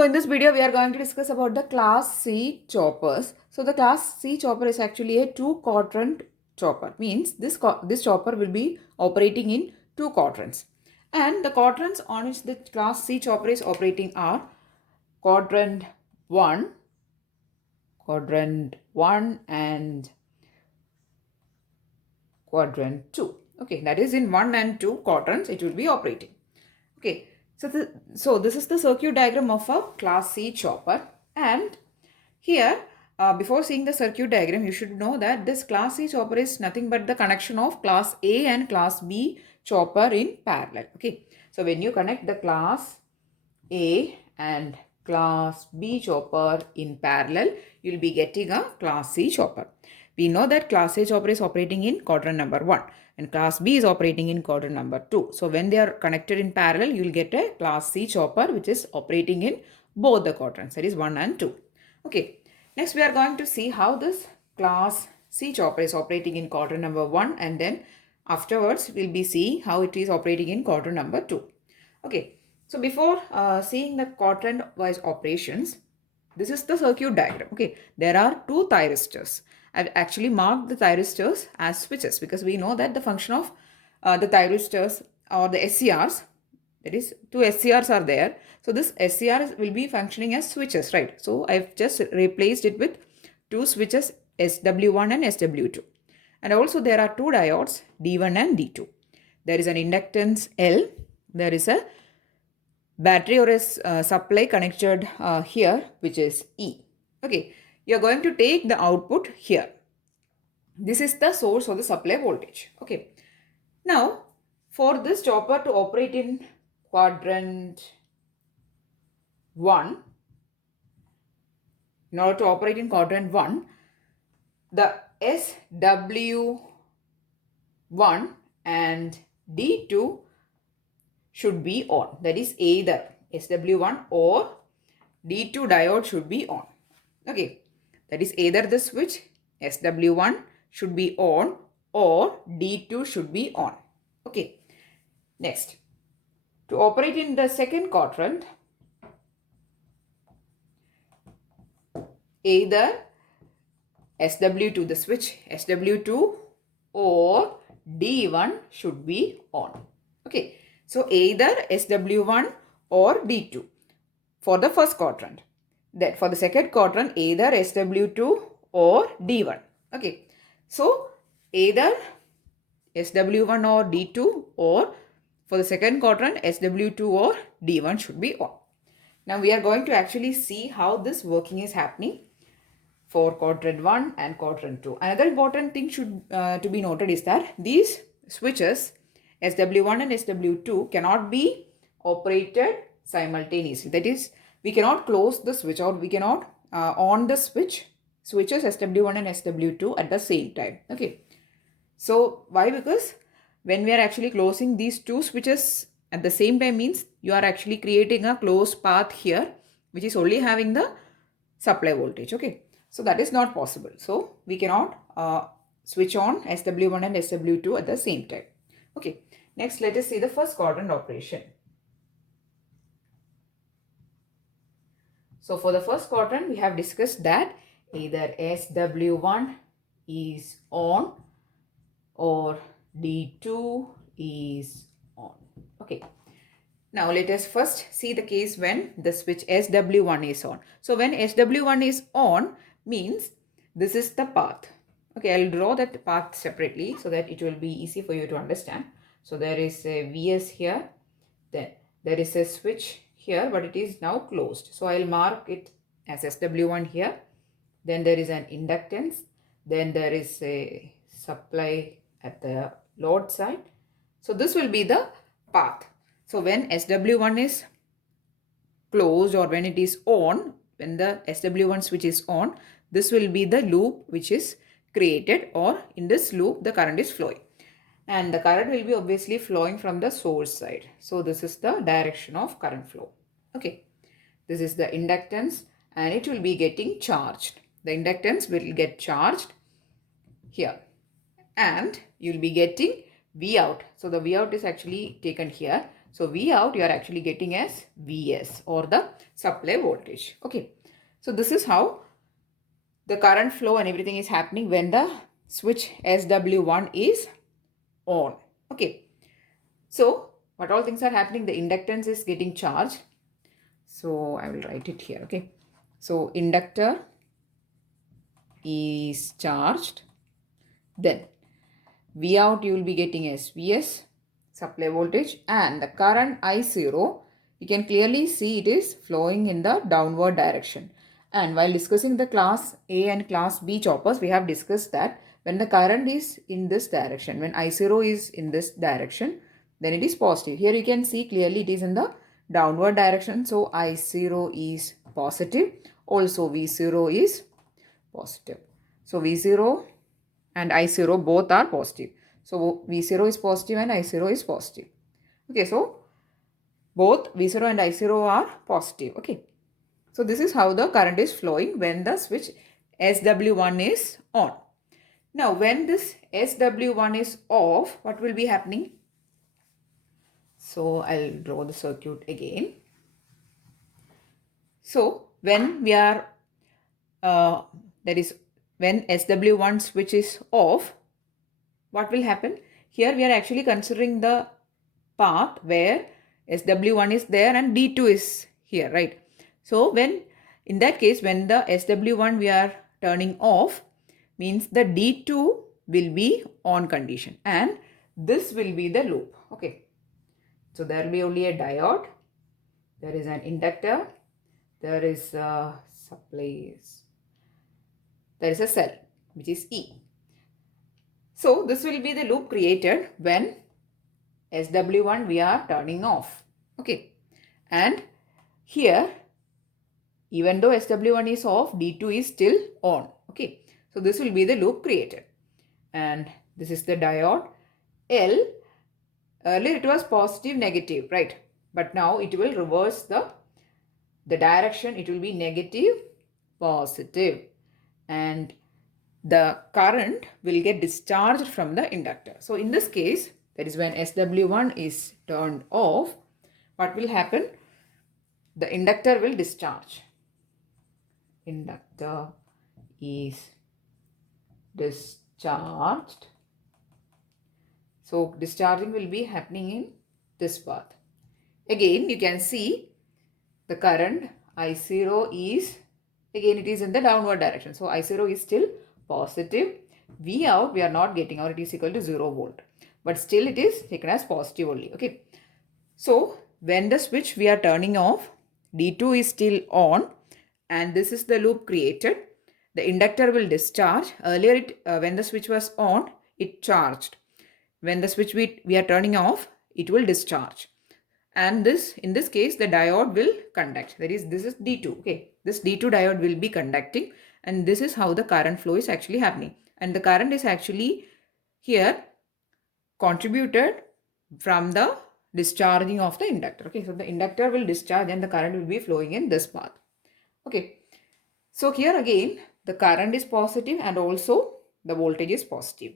So in this video, we are going to discuss about the class C choppers. So the class C chopper is actually a two quadrant chopper. Means this chopper will be operating in two quadrants. And the quadrants on which the class C chopper is operating are quadrant 1, quadrant 1 and quadrant 2. Okay, that is in 1 and 2 quadrants it will be operating. Okay, so this is the circuit diagram of a class C chopper, and here before seeing the circuit diagram you should know that this class C chopper is nothing but the connection of class A and class B chopper in parallel. Okay, so when you connect the class A and class B chopper in parallel, you will be getting a class C chopper. We know that class A chopper is operating in quadrant number 1 and class B is operating in quadrant number 2. So when they are connected in parallel, you will get a class C chopper which is operating in both the quadrants, that is 1 and 2. Okay, next we are going to see how this class C chopper is operating in quadrant number 1, and then afterwards we'll be seeing how it is operating in quadrant number 2. Okay, so before seeing the quadrant wise operations, this is the circuit diagram. Okay, there are two thyristors. I've actually marked the thyristors as switches because we know that the function of the thyristors or the SCRs, that is two SCRs are there. So this SCR will be functioning as switches, right? So I've just replaced it with two switches SW1 and SW2. And also there are two diodes D1 and D2. There is an inductance L. There is a battery or a supply connected here, which is E. Okay, you are going to take the output here. This is the source of the supply voltage. Okay, now for this chopper to operate in quadrant 1, in order to operate in quadrant 1, the SW1 and D2 should be on. That is either SW1 or D2 diode should be on. Okay, that is either the switch SW1 should be on or D2 should be on. Okay, next, to operate in the second quadrant, either SW2, the switch SW2 or D1 should be on. Okay, so either SW1 or D2 for the first quadrant. Then for the second quadrant, either SW2 or D1. Okay, so either SW1 or D2, or for the second quadrant SW2 or D1 should be on. Now we are going to actually see how this working is happening for quadrant 1 and quadrant 2. Another important thing should to be noted is that these switches SW1 and SW2 cannot be operated simultaneously. That is, we cannot close the switch or we cannot on the switches SW1 and SW2 at the same time. Okay, so why? Because when we are actually closing these two switches at the same time means you are actually creating a closed path here which is only having the supply voltage. Okay, so that is not possible. So we cannot switch on SW1 and SW2 at the same time. Okay, next let us see the first quadrant operation. So for the first quadrant we have discussed that either SW1 is on or D2 is on. Okay, now let us first see the case when the switch SW1 is on. So when SW1 is on means this is the path. Okay, I'll draw that path separately so that it will be easy for you to understand. So there is a VS here, then there is a switch here, but it is now closed. So I'll mark it as SW1 here. Then there is an inductance. Then there is a supply at the load side. So this will be the path. So when SW1 is closed or when it is on, when the SW1 switch is on, this will be the loop which is created, or in this loop the current is flowing. And the current will be obviously flowing from the source side. So this is the direction of current flow. Okay, this is the inductance and it will be getting charged. The inductance will get charged here and you will be getting V out. So the V out is actually taken here. So V out you are actually getting as Vs or the supply voltage. Okay. So this is how the current flow and everything is happening when the switch SW1 is on. Okay. So what all things are happening? The inductance is getting charged. So I will write it here. Okay. So inductor is charged. Then V out you will be getting as Vs supply voltage, and the current I0 you can clearly see it is flowing in the downward direction. And while discussing the class A and class B choppers, we have discussed that when the current is in this direction, when I0 is in this direction, then it is positive. Here you can see clearly it is in the downward direction. So I0 is positive. Also V0 is positive. So V0 and I0 both are positive. So V0 is positive and I0 is positive. Okay, so both V0 and I0 are positive. Okay, so this is how the current is flowing when the switch SW1 is on. Now when this SW1 is off, what will be happening? So I'll draw the circuit again. So when we are that is when SW1 switch is off, what will happen? Here we are actually considering the path where SW1 is there and D2 is here, right? So when in that case, when the SW1 we are turning off, means the D2 will be on condition and this will be the loop. Okay. So there will be only a diode, there is an inductor, there is a supplies, there is a cell which is E. So this will be the loop created when SW1 we are turning off. Okay. And here, even though SW1 is off, D2 is still on. Okay. So this will be the loop created. And this is the diode L. Earlier it was positive, negative, right? But now it will reverse the direction. It will be negative, positive. And the current will get discharged from the inductor. So in this case, that is when SW1 is turned off, what will happen? The inductor will discharge. Inductor is discharged. So discharging will be happening in this path. Again, you can see the current I0 is, again it is in the downward direction. So I0 is still positive. V out we are not getting, or it is equal to 0 volt. But still it is taken as positive only. Okay. So when the switch we are turning off, D2 is still on and this is the loop created. The inductor will discharge. Earlier when the switch was on, it charged. When the switch we are turning off, it will discharge. And this, in this case, the diode will conduct. That is, this is D2. Okay, this D2 diode will be conducting, and this is how the current flow is actually happening. And the current is actually here contributed from the discharging of the inductor. Okay, so the inductor will discharge and the current will be flowing in this path. Okay, so here again, the current is positive and also the voltage is positive.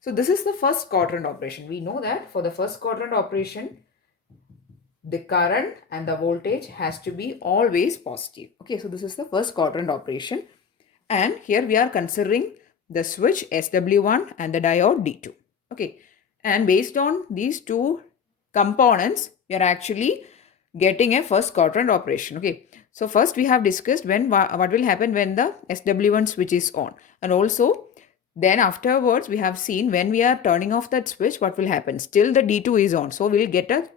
So this is the first quadrant operation. We know that for the first quadrant operation, the current and the voltage has to be always positive. Okay, so this is the first quadrant operation. And here we are considering the switch SW1 and the diode D2. Okay, and based on these two components, we are actually getting a first quadrant operation. Okay, so first we have discussed when what will happen when the SW1 switch is on, and also then afterwards we have seen when we are turning off that switch, what will happen? Still the D2 is on, so we'll get a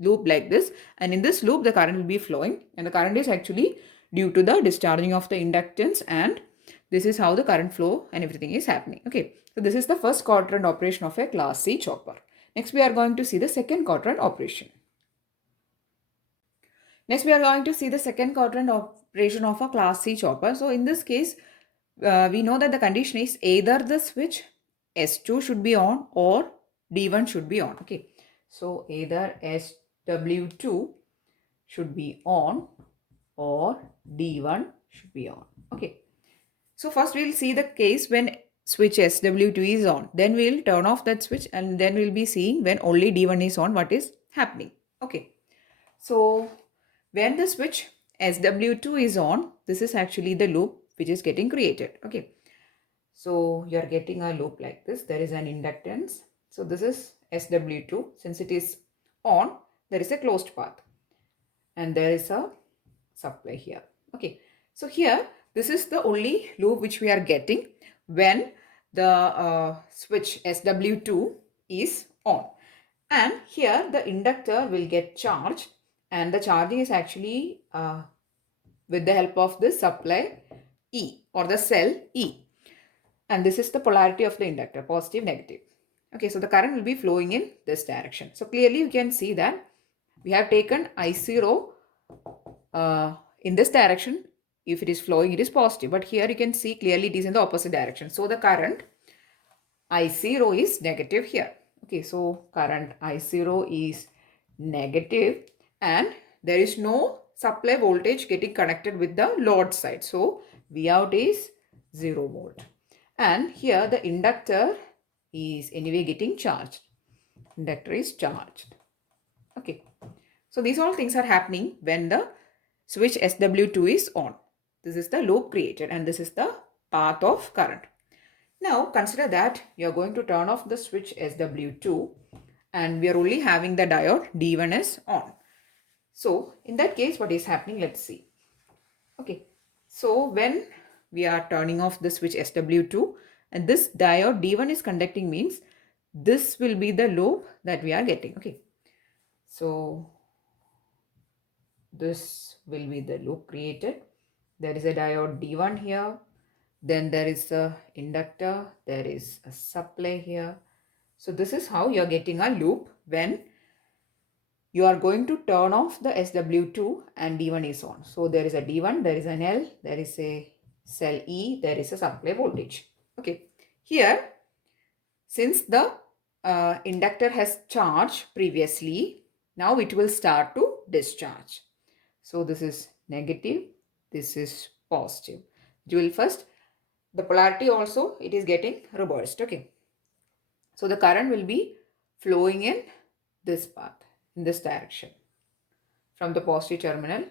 loop like this, and in this loop the current will be flowing, and the current is actually due to the discharging of the inductance, and this is how the current flow and everything is happening. Okay, so this is the first quadrant operation of a class C chopper. Next we are going to see the second quadrant operation. Next we are going to see the second quadrant operation of a class C chopper. So in this case, we know that the condition is either the switch S2 should be on or D1 should be on. Okay, so either SW2 should be on or D1 should be on. Okay, so first we'll see the case when switch SW2 is on. Then we'll turn off that switch and then we'll be seeing when only D1 is on what is happening. Okay, so when the switch SW2 is on, this is actually the loop which is getting created. Okay, so you are getting a loop like this. There is an inductance. So this is SW2. Since it is on, there is a closed path and there is a supply here. Okay, so here this is the only loop which we are getting when the switch SW2 is on. And here the inductor will get charged, and the charging is actually with the help of this supply E or the cell E. And this is the polarity of the inductor, positive, negative. Okay, so the current will be flowing in this direction. So clearly you can see that we have taken I0 in this direction. If it is flowing, it is positive. But here you can see clearly it is in the opposite direction. So the current I0 is negative here. Okay, so current I0 is negative and there is no supply voltage getting connected with the load side. So V out is 0 volt. And here the inductor is anyway getting charged. Inductor is charged. Okay, so these all things are happening when the switch SW2 is on. This is the loop created and this is the path of current. Now consider that you are going to turn off the switch SW2 and we are only having the diode D1 is on. So in that case, what is happening? Let's see. Okay, so when we are turning off the switch SW2 and this diode D1 is conducting, means this will be the loop that we are getting. Okay, so this will be the loop created. There is a diode D1 here. Then there is a inductor. There is a supply here. So this is how you are getting a loop when you are going to turn off the SW2 and D1 is on. So there is a D1, there is an L, there is a cell E, there is a supply voltage. Okay, here since the inductor has charged previously, now it will start to discharge. So this is negative, this is positive. It will first, the polarity also it is getting reversed. Okay, so the current will be flowing in this path, in this direction, from the positive terminal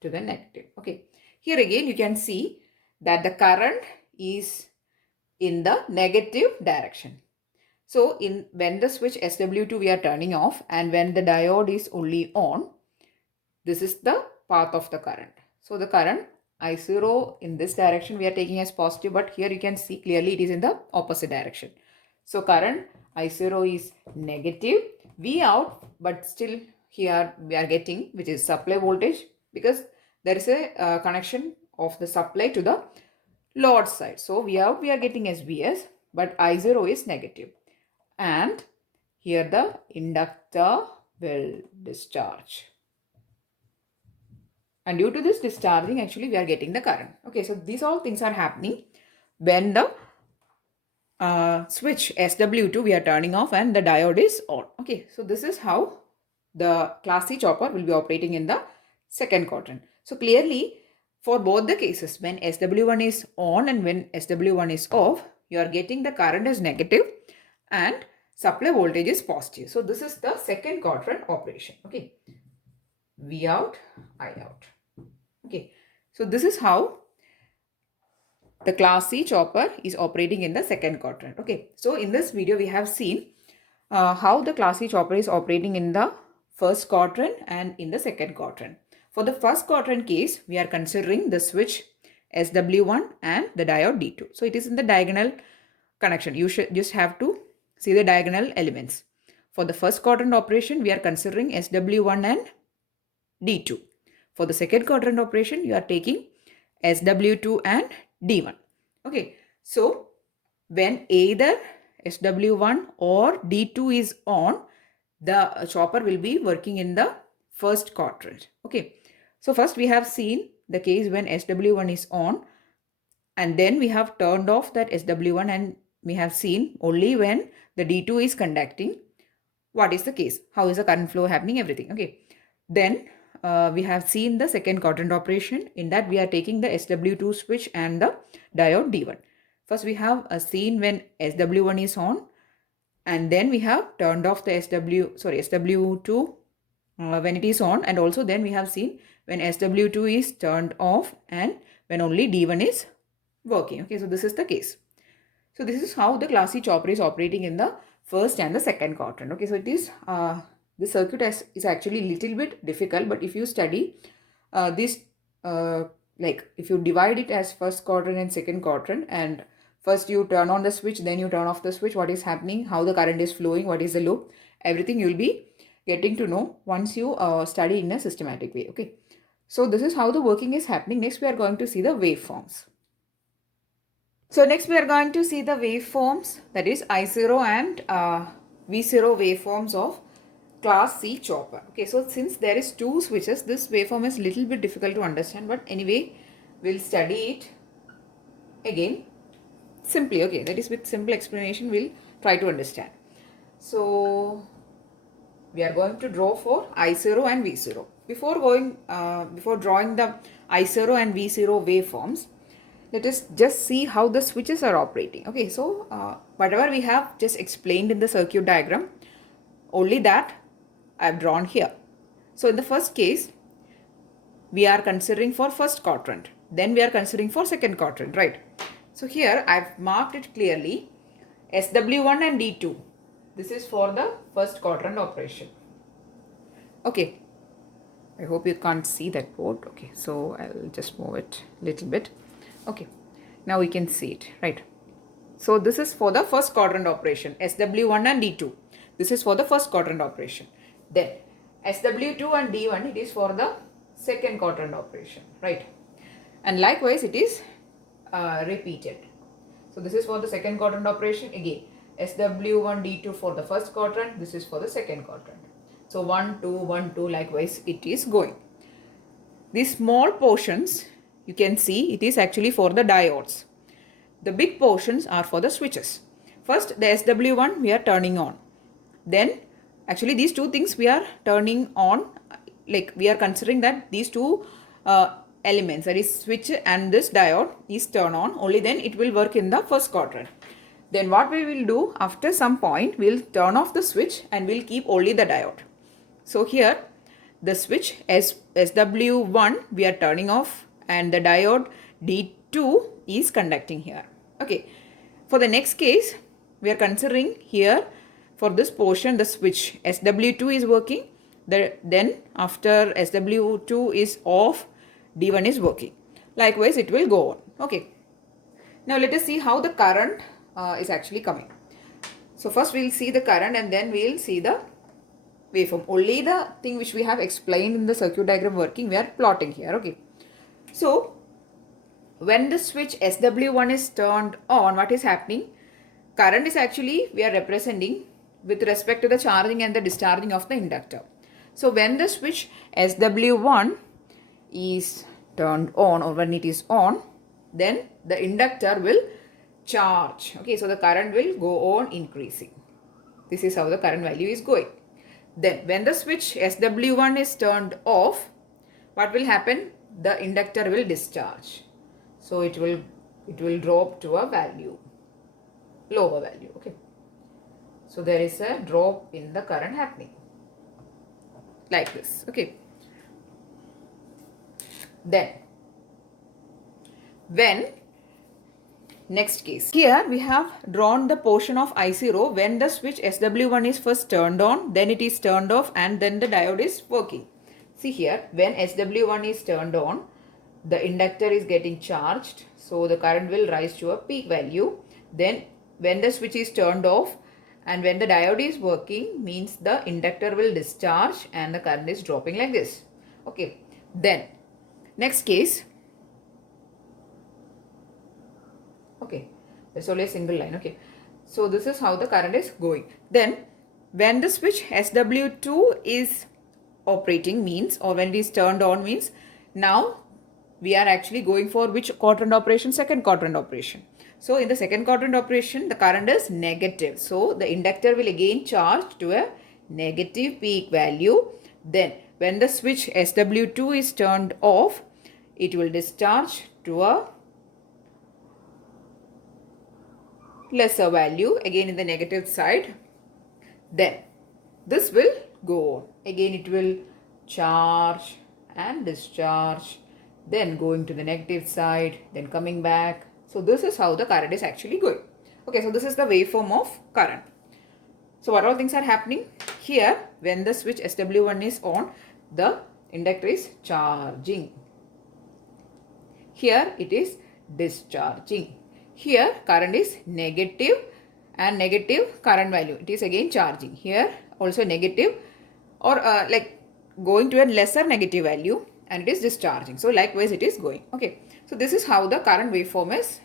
to the negative. Okay, here again you can see that the current is in the negative direction. So when the switch SW2 we are turning off and when the diode is only on, this is the path of the current. So the current I0 in this direction we are taking as positive, but here you can see clearly it is in the opposite direction. So current I0 is negative, V out, but still here we are getting, which is supply voltage, because there is a connection of the supply to the load side. So V out we are getting as Vs, but I0 is negative. And here the inductor will discharge. And due to this discharging, actually we are getting the current. Okay, so these all things are happening when the switch SW2 we are turning off and the diode is on. Okay, so this is how the class C chopper will be operating in the second quadrant. So clearly for both the cases, when SW1 is on and when SW1 is off, you are getting the current as negative and supply voltage is positive. So this is the second quadrant operation. Okay, V out, I out. Okay, so this is how the class C chopper is operating in the second quadrant. Okay, so in this video we have seen how the class C chopper is operating in the first quadrant and in the second quadrant. For the first quadrant case, we are considering the switch SW1 and the diode D2. So it is in the diagonal connection. You should just have to see the diagonal elements. For the first quadrant operation, we are considering SW1 and D2. For the second quadrant operation, you are taking SW2 and D1. Okay, so when either SW1 or D2 is on, the chopper will be working in the first quadrant. Okay, so first we have seen the case when SW1 is on and then we have turned off that SW1 and we have seen only when the D2 is conducting what is the case, how is the current flow happening, everything. Okay, then we have seen the second quadrant operation. In that we are taking the SW2 switch and the diode D1. First we have seen when SW1 is on and then we have turned off the SW2 when it is on, and also then we have seen when SW2 is turned off and when only D1 is working. Okay, so this is the case. So this is how the class C chopper is operating in the first and the second quadrant. Okay, so it is the circuit is actually little bit difficult, but if you study this like if you divide it as first quadrant and second quadrant, and first you turn on the switch, then you turn off the switch, what is happening, how the current is flowing, what is the loop, everything you will be getting to know once you study in a systematic way. Okay, so this is how the working is happening. Next we are going to see the waveforms. So next we are going to see the waveforms, that is I0 and V0 waveforms of class C chopper. Okay, so since there is two switches, this waveform is little bit difficult to understand, but anyway we'll study it again simply. Okay, that is with simple explanation we'll try to understand. So we are going to draw for I0 and V0. Before drawing the I0 and V0 waveforms, let us just see how the switches are operating. Okay, so whatever we have just explained in the circuit diagram, only that I have drawn here. So in the first case, we are considering for first quadrant, then we are considering for second quadrant, right? So here I have marked it clearly, SW1 and D2. This is for the first quadrant operation. Okay, I hope you can't see that board. Okay, so I'll just move it a little bit. Okay, now we can see it, right? So this is for the first quadrant operation, SW1 and D2. This is for the first quadrant operation. Then SW2 and D1, it is for the second quadrant operation, right? And likewise it is repeated. So this is for the second quadrant operation. Again, SW1, D2 for the first quadrant. This is for the second quadrant. So 1, 2, 1, 2, likewise it is going. These small portions, you can see it is actually for the diodes. The big portions are for the switches. First, the SW1 we are turning on. Then, actually these two things we are turning on, like we are considering that these two elements, that is switch and this diode is turned on, only then it will work in the first quadrant. Then what we will do, after some point, we will turn off the switch and we will keep only the diode. So here, the switch SW1 we are turning off and the diode D2 is conducting here. Okay, for the next case, we are considering here for this portion the switch SW2 is working, then after SW2 is off, D1 is working. Likewise, it will go on. Okay, now let us see how the current is actually coming. So first we will see the current and then we will see the waveform. Only the thing which we have explained in the circuit diagram working, we are plotting here. Okay, so when the switch SW1 is turned on, what is happening? Current is actually we are representing with respect to the charging and the discharging of the inductor. So when the switch SW1 is turned on, or when it is on, then the inductor will charge. Okay, so the current will go on increasing. This is how the current value is going. Then when the switch SW1 is turned off, what will happen? The inductor will discharge. So it will drop to a value, lower value. Okay, so there is a drop in the current happening like this. Okay, then when next case, here we have drawn the portion of I0 when the switch SW1 is first turned on, then it is turned off, and then the diode is working. See here, when SW1 is turned on, the inductor is getting charged, so the current will rise to a peak value. Then when the switch is turned off and when the diode is working, means the inductor will discharge and the current is dropping like this. Okay, then next case, okay, there's only a single line. Okay, so this is how the current is going. Then when the switch SW2 is operating means, or when it is turned on means, now we are actually going for which quadrant operation? Second quadrant operation. So in the second quadrant operation, the current is negative. So the inductor will again charge to a negative peak value. Then when the switch SW2 is turned off, it will discharge to a lesser value, again in the negative side. Then this will go on. Again it will charge and discharge, then going to the negative side, then coming back. So this is how the current is actually going. Okay, so this is the waveform of current. So what all things are happening? Here, when the switch SW1 is on, the inductor is charging. Here it is discharging. Here current is negative and negative current value. It is again charging. Here also negative or like going to a lesser negative value and it is discharging. So likewise it is going. Okay. So this is how the current waveform is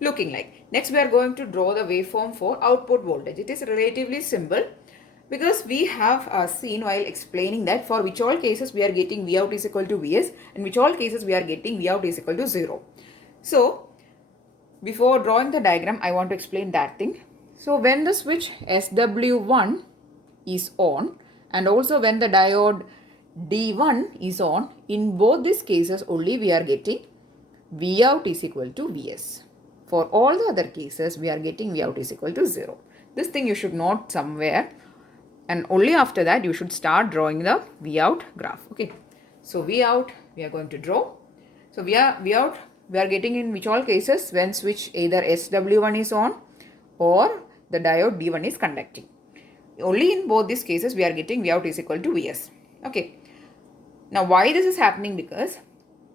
looking like. Next we are going to draw the waveform for output voltage. It is relatively simple because we have seen while explaining that for which all cases we are getting Vout is equal to Vs and which all cases we are getting Vout is equal to 0. So before drawing the diagram I want to explain that thing. So when the switch SW1 is on and also when the diode D1 is on, in both these cases only we are getting Vout is equal to Vs. For all the other cases, we are getting Vout is equal to 0. This thing you should note somewhere and only after that you should start drawing the Vout graph. Okay. So Vout we are going to draw. So Vout we are getting in which all cases when switch either SW1 is on or the diode D1 is conducting. Only in both these cases we are getting Vout is equal to Vs. Okay. Now why this is happening? Because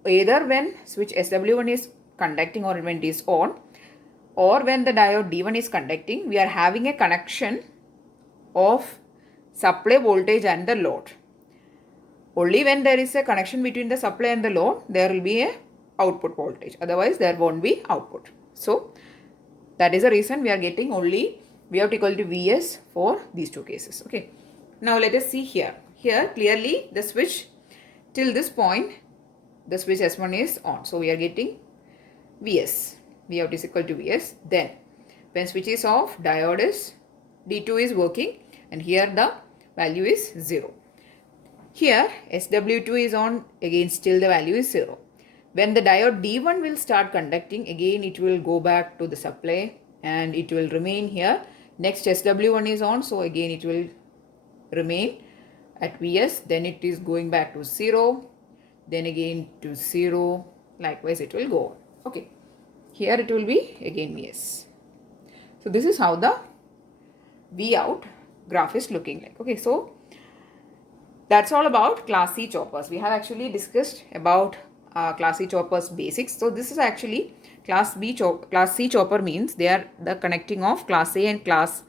either when switch SW1 is conducting or when it is on or when the diode D1 is conducting, we are having a connection of supply voltage and the load. Only when there is a connection between the supply and the load, there will be a output voltage. Otherwise, there won't be output. So, that is the reason we are getting only Vout equal to Vs for these two cases. Okay. Now, let us see here. Here, clearly, the switch till this point, the switch S1 is on. So, we are getting Vs. Vout is equal to Vs. Then when switch is off, diode is D2 is working and here the value is 0. Here SW2 is on, again still the value is 0. When the diode D1 will start conducting, again it will go back to the supply and it will remain here. Next SW1 is on, so again it will remain at Vs. Then it is going back to 0. Then again to 0. Likewise it will go on. Okay. Here it will be again Vs. So this is how the Vout graph is looking like. Okay, so that's all about class C choppers. We have actually discussed about class C choppers basics. So this is actually class C chopper means they are the connecting of class A and class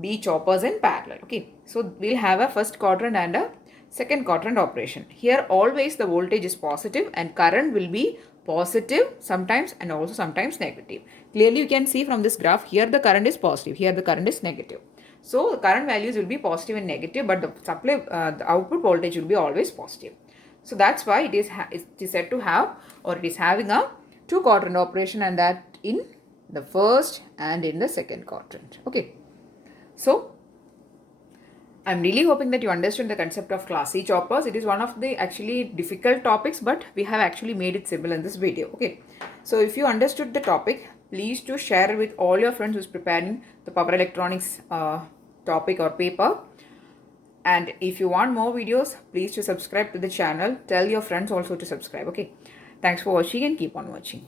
B choppers in parallel. Okay, so we'll have a first quadrant and a second quadrant operation. Here always the voltage is positive and current will be positive sometimes and also sometimes negative. Clearly you can see from this graph, here the current is positive, here the current is negative. So the current values will be positive and negative, but the supply, the output voltage will be always positive. So that's why it is said to have, or it is having a two quadrant operation, and that in the first and in the second quadrant. Okay. So I'm really hoping that you understood the concept of class C choppers. It is one of the actually difficult topics, but we have actually made it simple in this video. Okay. So if you understood the topic, please do share it with all your friends who's preparing the power electronics topic or paper. And if you want more videos, please to subscribe to the channel. Tell your friends also to subscribe. Okay. Thanks for watching and keep on watching.